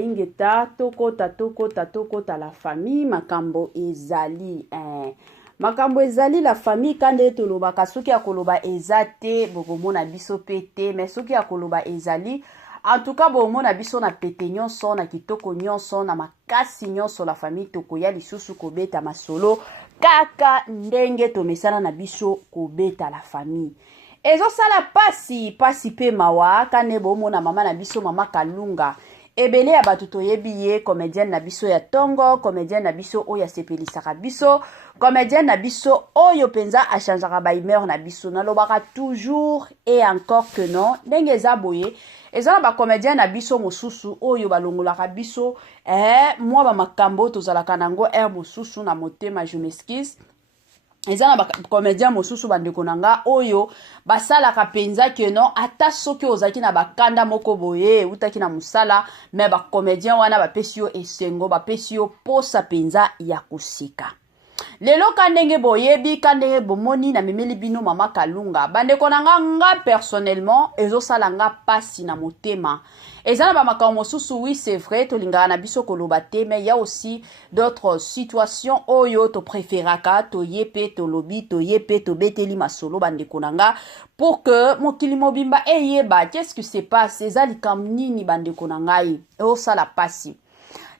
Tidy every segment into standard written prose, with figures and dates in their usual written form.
ingeta tokota la famille makambo ezali makambo ezali la famille kande tolobaka soki ya koloba ezate bokomona biso pete mais soki ya koloba ezali en tout cas bomona biso na pete nyonso na kitoko nyonso na makasi nyonso la famille tokoya lisusu kobeta masolo kaka ndenge tomesana na biso kobeta la famille ezo sala pasi pe mawa kane bomona mama na biso mama Kalunga ebele ya batu toyebi ye comédienne na biso ya tongo comédienne na biso oyo asepelisaka biso comédienne na biso oyo penza achangeaka ba humeur na biso nalobaka toujours et encore que non ndenge eza boye ezala ba comédienne na biso mosusu oyo balongolaka biso moi ba makambo tozalaka nango mosusu na motema je m'excuse ezana ba comédien mosusu bandeko nanga oyo basalaka penza que non ata soki ozaki na bakanda moko boye utaki na musala mais ba comédien wana ba pesio esengo ba pesio posa penza ya kusika lelo kandenge boyebi kandenge bomoni na memeli bino mama Kalunga bandeko nanga nga personnellement ezo sala nga pasi na motema ezana ba makambo mosusu oui c'est vrai tolingaka na biso koloba te mais il y a aussi d'autres situations oyo to préféraka to yepe to lobi to yepe to beteli masolo bandeko nanga pour que mokili mobimba eyeba qu'est-ce que c'est passé ezali kam nini bandeko nanga ezo sala pasi.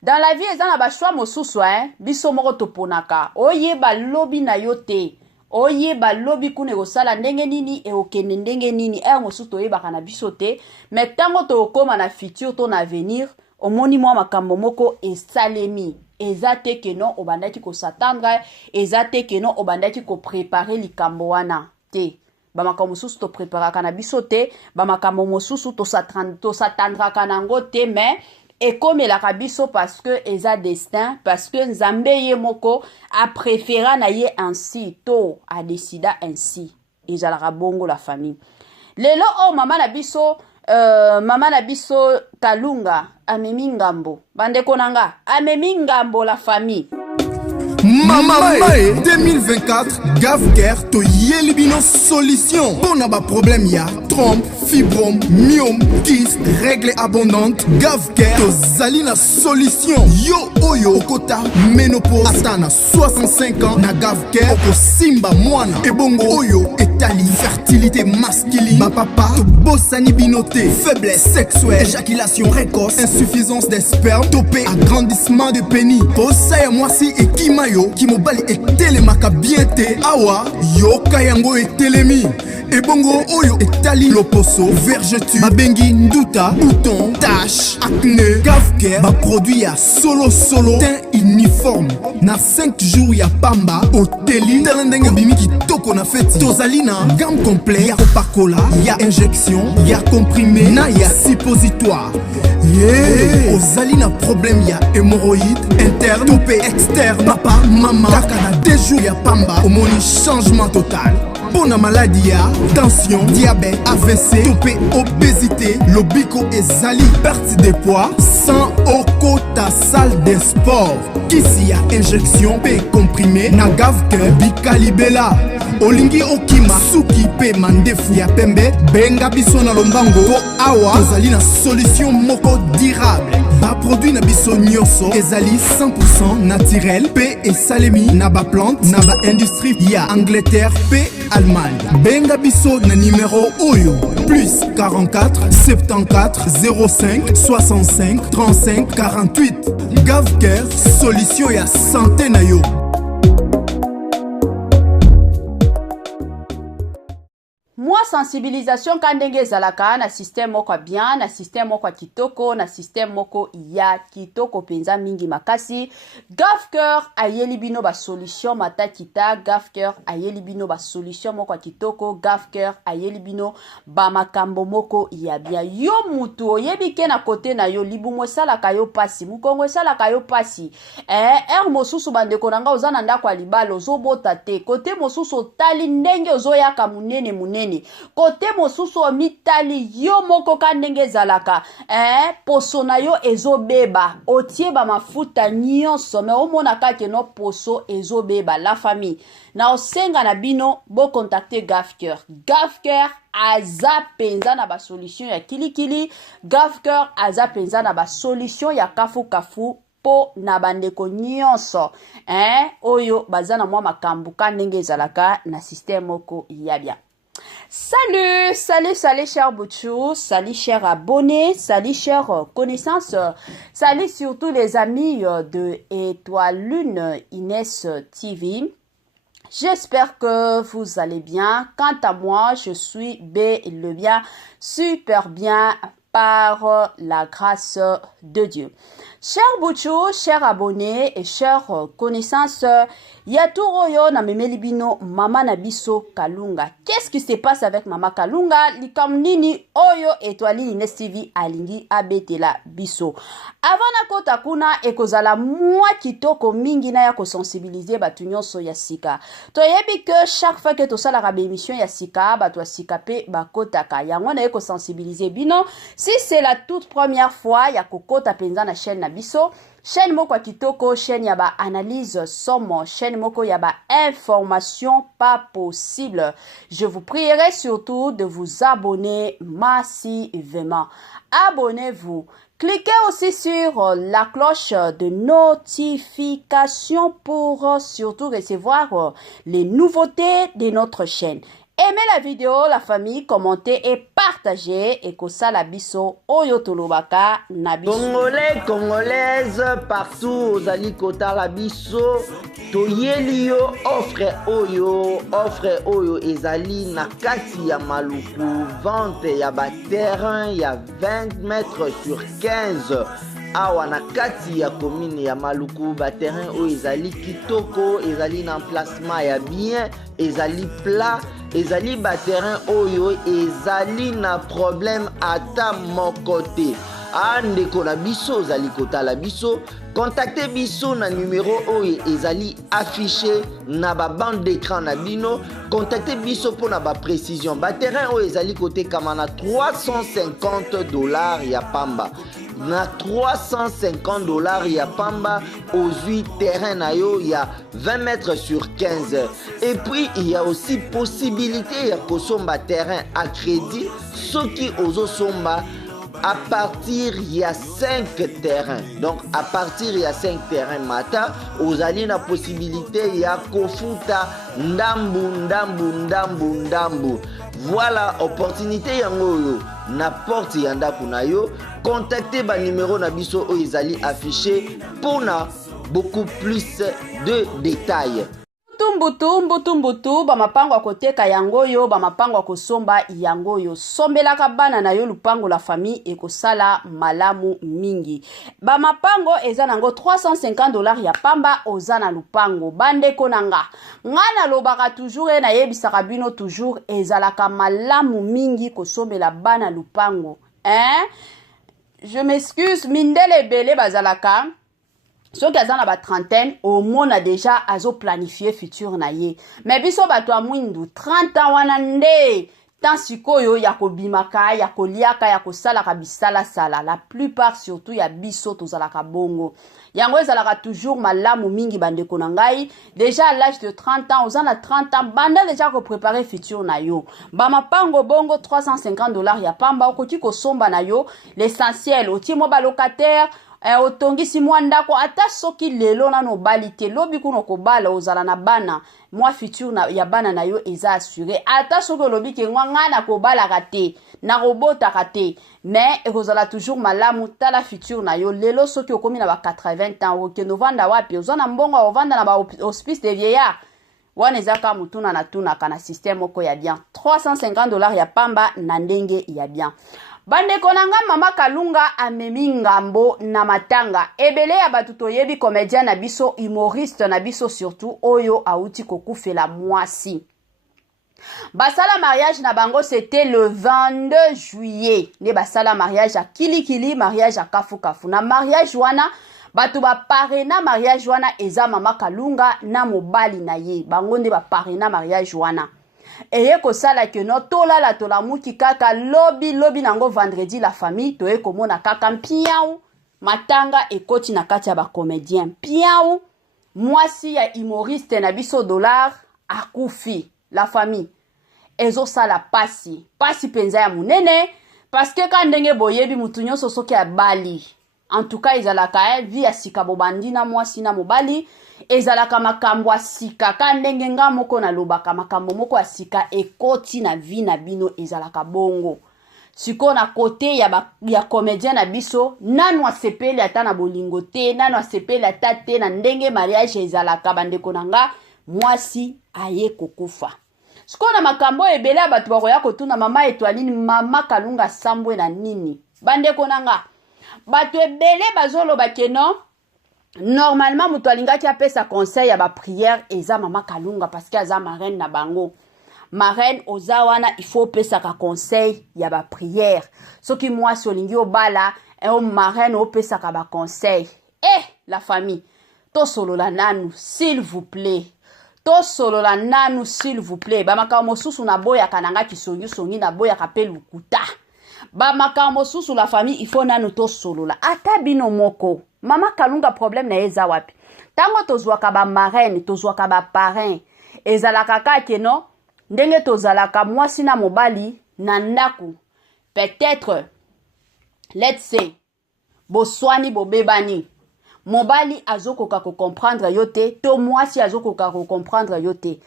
Dans la vie, ezana ba choix mosusu biso moko toponaka. Oyeba lobi na yote. Oyeba lobi kune kosala ndenge nini e okende ndenge nini. Mosusu toyebaka na biso te. Mais tango to okoma na futur to na avenir, omoni mwa makambo moko esalemi. Eza te ke non obandaki ko s'attendre, eza te ke non obandaki ko préparer likambo wana te. Ba makambo mosusu to préparaka na biso te, ba makambo mosusu to s'attendraka nango te mais et comme la kabiso parce que eza destin parce que nzambe ye moko a préféré na ye ainsi to a décidé ainsi eza la bongo la famille lelo mama na biso Kalunga amemi ngambo bandeko nanga amemi ngambo la famille Mama Mae 2024 Gavker to Yelibino solution. Pour n'a pas problème ya trompe, fibrome, myome, kyste, règles abondantes. Gavker to Zalina solution. Yo oyo kota ménopause atana 65 ans na Gavker oko simba mwana. Ebongo oyo etali fertilité masculine. Ma papa to bossani binoté, faiblesse sexuelle, éjaculation précoce, insuffisance des spermes, topé agrandissement de pénis. Bossa ya mwasi et kimayo ki mobali etelemaka bien te awa yoka yango etelemi ebongo oyo etali loposo vergeture babengi nduta bouton tache acné Gavker ba produit ya solo teint uniforme na 5 jours ya pamba oteli talendenge bimi kitoko na feti tozali na gamme complet ya kopakola ya injection ya comprimé na ya suppositoire ozali na problème ya hémorroïde interne topé externe papa mama kaka na 2 jours ya pamba omoni changement total. Pour la maladie, tension, diabète, AVC, topé, obésité, lobiko et zali, perte de poids, sans oko ta salle de sport. Kisi ya injection, P comprimé, na Gavker, bikalibela. Olingi okima, suki pe mandefu ya pembe, benga biso na lombango, ko awa, tozali na solution moko durable. Ba produit na biso nyoso, ezali 100% naturel, P et salemi, na ba plante, na ba industrie, ya Angleterre, P Allemagne. Benga biso na numéro oyo plus 44 74 05 65 35 48. Gavker solution ya santé na yo. Moi sensibilisation kandenge zalaka na système moko bien na système moko kitoko na système moko ya kitoko penza mingi makasi Gavker ayeli bino ba solution matakita Gavker ayeli bino ba solution moko kitoko Gavker ayeli bino ba makambo moko ya bien yo mutu oyebike na kote na yo libumo salaka yo pasi mukongo salaka yo pasi mosusu bandeko nanga ozana ndako libalo zobota te kote mosusu tali ndenge ozoyaka munene Côté mosusu mitali yo moko kandenge zalaka poso na yo ezobeba otie ba mafuta nyonso me omona kake no poso ezobeba la famille na osenga na bino bo contacter Gafker. Gafker aza penza na ba solution ya kilikili. Gafker aza penza na ba solution ya kafu kafu po na bandeko nyonso oyo bazana mwa makambu kandenge ezalaka na système moko ya bien. Salut, salut, salut chers Boutchou, salut chers abonnés, salut chers connaissances, salut surtout les amis de Étoile Lune Inès TV. J'espère que vous allez bien. Quant à moi, je suis le bien, super bien par la grâce de Dieu. Chers Boutchou, chers abonnés et chers connaissances, Yaturoyo na memelibino Mama Nabiso Kalunga. Qu'est-ce qui se passe avec Mama Kalunga? Likamnini Oyo Étoile Inès TV alingi abetela biso. Avant na kota kuna ekozala mwa kitoko mingi na ya ko sensibiliser batu nyonso ya sika. Toyebi que chaque fois que to sala ka émission ya sika, batu ya sika pe bakotaka. Yango na eko sensibiliser bino. Si c'est la toute première fois ya kokota penza na chaîne na biso, chaîne moko kitoko, chaîne yaba analyse somme, chaîne moko yaba information pas possible. Je vous prierai surtout de vous abonner massivement. Abonnez-vous. Cliquez aussi sur la cloche de notification pour surtout recevoir les nouveautés de notre chaîne. Aimez la vidéo, la famille, commentez et partagez. Et kosa la biso, oyo tolobaka na biso. Congolais, Congolaises, partout, ozali kota la biso. Toyeli yo, offre oyo, ezali na kati ya maluku. Vente ya ba terrain, ya 20 mètres sur 15. Awa na kati ya commune ya maluku ba terrain oyo ezali kitoko, ezali na emplacement ya bien, ezali plat, ezali ba terrain oyo ezali na problème ata mokote. Andeko na biso ozali kotala biso, contactez biso na numéro oyo ezali affiché na ba bande d'écran na bino. Contactez biso pour na ba précision. Ba terrain oyo ezali kote kama na $350 ya pamba. Na $350 ya pamba aux 8 terrains na yo ya 20 mètres sur 15. Et puis il y a aussi possibilité ya kosomba terrain à crédit, ceux qui ozo somba à partir il y a 5 terrains. Donc à partir il y a 5 terrains mata, vous avez la possibilité il y a kofuta ndambu. Voilà opportunité yango na porte yanda kunayo. Contactez ba numéro na biso o ezali affiché pour na beaucoup plus de détails. Mbutu bamapango akoteka yangoyo, bamapango akosomba yangoyo. Sombelaka bana na yo lupango la famille ekosala malamu mingi. Bamapango eza nango $350 ya pamba ozana lupango. Bandeko nanga. Ngana lobaka toujours na yebisaka bino toujours ezalaka malamu mingi kosombela bana lupango. Je m'excuse, mindele bele bazalaka. Ceux qui sont ba trentaine, au monde a déjà planifié futur na ye. Mais biso bato a mwindu 30 ans wanande. Tant sikoyo ya kobimaka, ya koliaka, ya kosalaka bisala sala. La plupart surtout ya biso tozalaka bongo. Yango ezalaka toujours malamu mingi bandeko na ngai. Déjà à l'âge de 30 ans, aux a 30 ans, banda déjà ko préparer futur na yo. Ba mapango bongo $350 ya pamba okoti ko somba na yo. L'essentiel, oti mo ba locataire otongisi mwandako ata soki lelo na no balite lobi kuno ko bala ozala na bana moi futur na ya bana na yo eza assuré ata soki lobi ke ngana ko bala kate na robota kate mais ekozala toujours malamu tala futur na yo lelo soki okomi na ba 80 ans oke novanda wapi ozana mbongo ovanda na ba hospice de vieillard wana ezaka mutuna na tuna kana système oko ya bien $350 ya pamba na ndenge ya bien. Bandeko nanga Mama Kalunga amemi ngambo na matanga. Ebele ya batu toyebi comédien na biso, humoriste na biso surtout, oyo auti kokufela mwasi. Basala mariage na bango c'était le 22 juillet. Ne basala mariage à Kilikili, mariage à Kafu Kafu. Na mariage wana, batu ba parena mariage wana eza Mama Kalunga na mobali na ye. Bango nde ba parena mariage wana. eye kosala ke no tolala tolamuki kaka lobi nango vendredi la famille toye komona kaka mpiau matanga ekoti na kati ya bacomédien mpiau mwasi ya humoriste na biso dollar akufi la famille ezosala pasi penza ya munene parce que ka ndenge boyebi mutu nyonso soki abali en tout cas ezalaka vi ya sika bobandi na mwasi na mobali ezalaka makambo ya sika ka ndenge nga moko nalobaka makambo moko ya sika ekoti na vi na bino ezalaka bongo siko na kote ya comédien na biso nanu asepeli ata na bolingo te nanu asepeli ata te na ndenge mariage ezalaka bandeko na nga mwasi aye kokufa siko na makambo ebele ya bato bakoya kotuna mama Etoiline mama Kalunga sambwe na nini bandeko na nga bato ebele bazoloba keno normalement mutu alingaki apesa conseil ya ba prière eza mama Kalunga parce que aza marraine na bango marraine oza wana il faut pesa ka conseil ya ba prière soki mwasi olingi obala o marraine opesa ka ba conseil la famille to solola nanu s'il vous plaît to solola nanu s'il vous plaît ba makambo susu na boya kananga kisongi na boya kapelu lukuta ba makambo susu la famille il faut nanu to solola ata bino moko mama Kalunga problème na eza wapi tango tozwaka ba marraine tozwaka ba parrain ezalaka kake no ndenge tozalaka mwasi na mobali na ndaku peut-être let's say boswani bobebani mobali azokoka ko comprendre yote to mwasi azokoka ko comprendre yote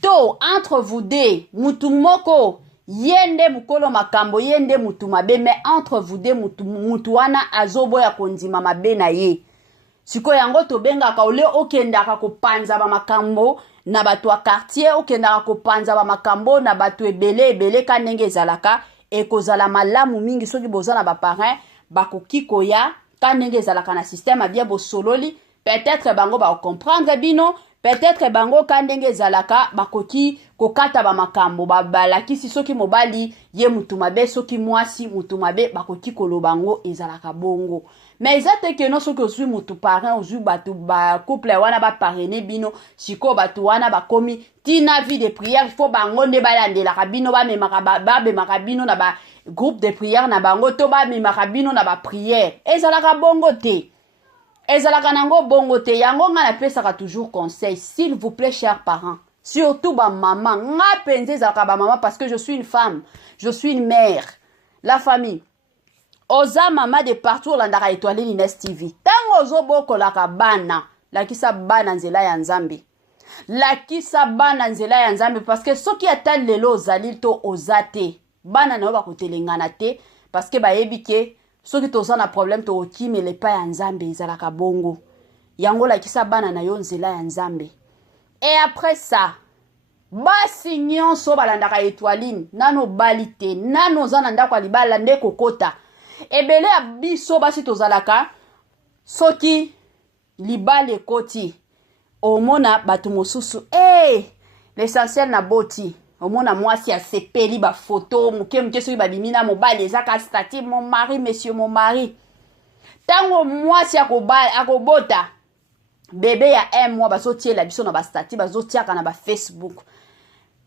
to entre vous deux mutu moko yende mukolo makambo yende mutu mabe mais entre vous deux mutu wana azoboya kondima mabe na ye siko yango tobengaka ole okendaka kopanza ba makambo na bato ya quartier okendaka kopanza ba makambo na bato ebele ka ndenge ezalaka ekozala malamu mingi soki boza na ba parrain bakoki koya ka ndenge ezalaka na système abia bosololi peut-être bango ba comprendre bino peut-être bango ka ndenge ezalaka bakoki kokata ba makambo babalakisi soki mobali ye mutu mabe soki mwasi mutu mabe bakoki kolobango ezalaka bongo mais ezate ke no soki ozwi mutu parrain ozwi batu ba couple wana ba parrainer bino siko batu wana bakomi tina vie de prière il faut bango nde balandelaka bino bamemaka bino na ba groupe de prière na bango to bamemaka bino na ba prière ezalaka bongo te ezalaka nango bongo te yango nga napesaka toujours conseil s'il vous plaît chers parents surtout ba maman nga penze ezalaka ba maman parce que je suis une femme je suis une mère la famille oza mama de partout olandaka Etoiline Ines TV tango ozobokolaka bana lakisa bana nzela ya nzambe lakisa bana nzela ya nzambe parce que soki ata lelo ozali to ozate bana na yo bakotelengana te parce que bayebi ke soki toza na problème to okimele pa ya nzambe ezalaka bongo yango lakisa bana na yo nzela ya nzambe et après ça basi nyonso balandaka Etoiline nano bali te nano oza na ndako ya libala nde kokota ebele ya biso basi tozalaka soki libala ekoti omona bato mosusu l'essentiel na boti omona mwasi asepeli ba photo muke soki babimina mobali ezaka statut mon mari monsieur mon mari tango mwasi akobota bebe ya 1 mois bazotiela biso na ba statut bazotiaka na ba Facebook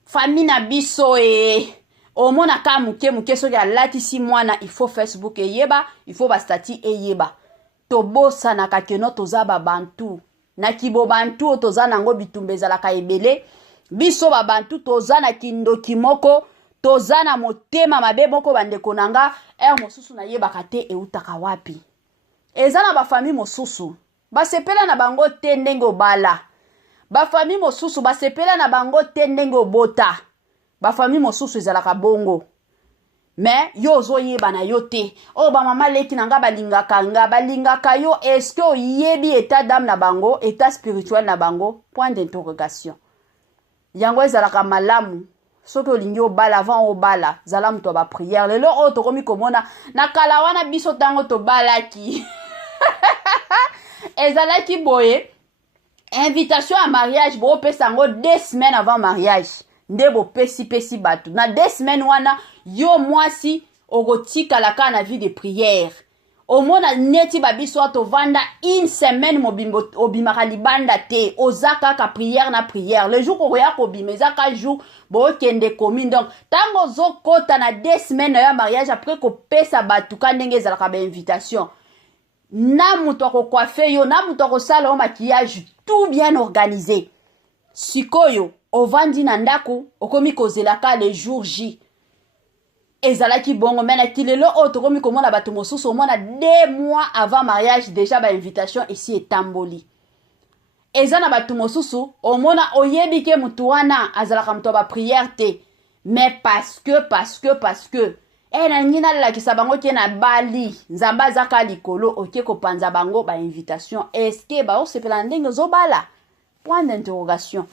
famille na biso omona ka muke soki alatisi mwana il faut Facebook eyeba il faut ba statut eyeba tobosa na kakeno toza ba bantu na kibo bantu toza nango bitumba ezalaka ebele biso ba bantu toza na kindoki moko toza na motema mabe moko bandeko nanga mosusu na yebaka te eutaka wapi eza na ba famille mosusu basepela na bango te ndenge obala ba famille mosusu basepela na bango te ndenge obota ba famille mosusu ezalaka bongo mais yo ozoyeba na yo te ba mama leki nanga balingaka yo est-ce que oyebi état d'âme na bango état spirituel na bango point d'interrogation yango ezalaka malamu soki olingi obala avant obala zala mutu ba prière lelo oyo tokomi komona na kala wana biso tango tobalaki ezalaki boye invitation à mariage bo pesa yango 2 semaines avant mariage nde bo pesi batu na 2 semaines wana yo mwasi okotika la ka na vie de prière omona neti babiso to vanda une semaine mobimbo obimaka libanda te ozaka ka prière na prière le jour ko ya ko bimeza ka jour bo kende commune donc tango zo kota na 2 semaines ya mariage après ko pesa batuka ndenge za ka ba invitation na muto ko coiffer yo na muto ko sala o maquillage tout bien organisé sikoyo ovandi na ndako okomi kozelaka le jour J ezalaki bongo mena kilelo otokomi komona bato mosusu omona 2 mois avant mariage déjà ba invitation ici etamboli ezana bato mosusu omona oyebi ke mutu wana azalaka mutu ba prière te mais parce que na ngina la kisabango ke na bali nzamba zaka likolo oke ko panza bango ba invitation est-ce que ba o sepela ndenge zobala point d'interrogation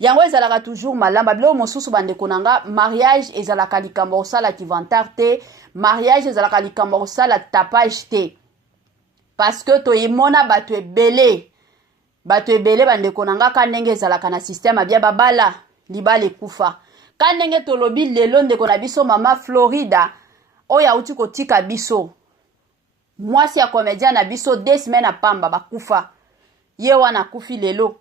yango ezalaka toujours malamba bilo mosusu bande konanga mariage ezalaka likambo osala kivantar te mariage ezalaka likambo osala tapage te parce que to imona bato ebele bande konanga kanenge ezalaka na système abia babala libale kufa kanenge tolobi lelo ndeko na biso mama Florida oya uti kotika biso mwasi ya comédien na biso 2 semaines apamba bakufa ye wana kufi lelo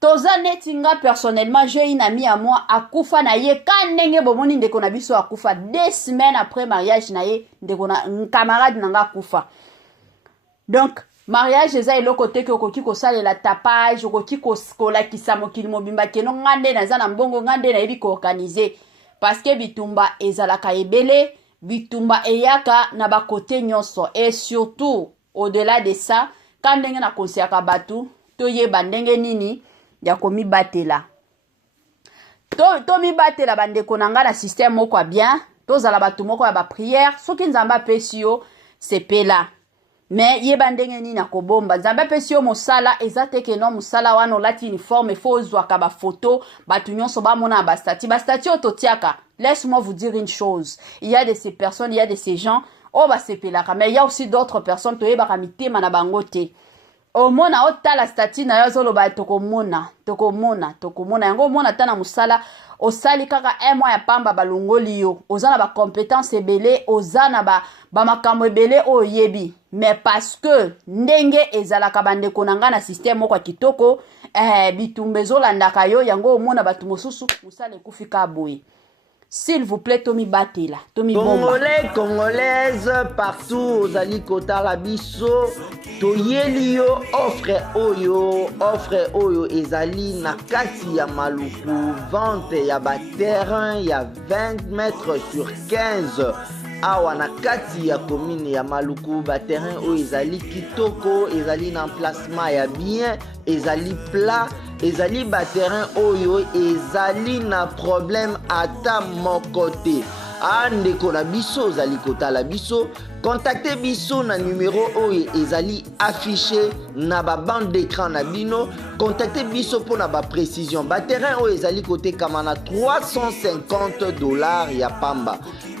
toza neti nga personnellement j'ai une amie à moi akufa na ye kanenge bomoni ndeko na biso akufa 2 semaines après mariage na ye ndeko na camarade nanga akufa donc mariage eza eloko te ke okoki kosalela tapage okoki kolakisa mokili mobimba keno ngande naza na mbongo ngande na yebi koorganize parce que bitumba ezalaka ebele bitumba eyaka na bakote nyonso et surtout au-delà de ça kandenge na konsiaka batu toyeba ndenge nini ya komi batela to mi batela bandeko nanga na système moko bien tozala batu moko ya ba prière soki nzamba pesi yo sepela mais yeba ndenge nini na kobomba nzamba pesi yo mosala ezate ke no mosala wana olati uniforme faut zwaka ba photo batu nyonso ba mona ba statut ototiaka. Laisse-moi vous dire une chose, il y a de ces personnes, il y a de ces gens ba sepelaka mais il y a aussi d'autres personnes toyeba mitema na bango te omona otala statut na yo zoloba tokomona yango mona tana musala osali kaka 1 mois ya pamba balongoli yo ozana ba compétences ebele ozana ba makambo ebele oyebi mais parce que ndenge ezalaka bandeko nanga na système moko kitoko bitumbe zolandaka yo yango omona batu mosusu musala ekufika boye. S'il vous plaît, Tommy Batela, Tommy Congolais, Congolaises, partout, Ozali Kota Labiso, Toyelio, offre Oyo, Ezali, Nakati, ya Maluku, vente, ya terrain, ya 20 mètres sur 15. Awa nakati ya commune ya Maluku ba terrain o ezali kitoko ezali na emplacement ya bien ezali plat ezali ba terrain oyo ezali na problème ata moko te andeko na biso ozali kotala biso contactez biso na numéro oyo ezali affiché na ba bande d'écran na bino contactez biso pour na ba précision ba terrain oyo ezali kote kama na $350 ya pamba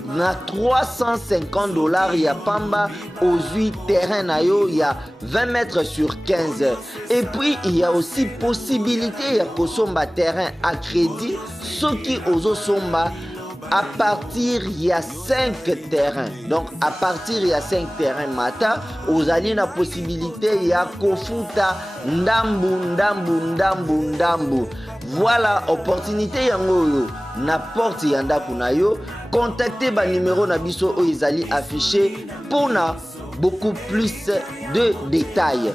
na $350 ya pamba aux 8 terrains na yo ya 20 mètres sur 15 et puis il y a aussi possibilité ya kosomba terrain à crédit soki ozo somba à partir il y a 5 terrains donc à partir il y a 5 terrains mata ozali na possibilité ya kofuta ndambu voilà opportunité yango yo na porte ya ndako na yo contactez ba numéro na biso o ezali affiché pour na beaucoup plus de détails.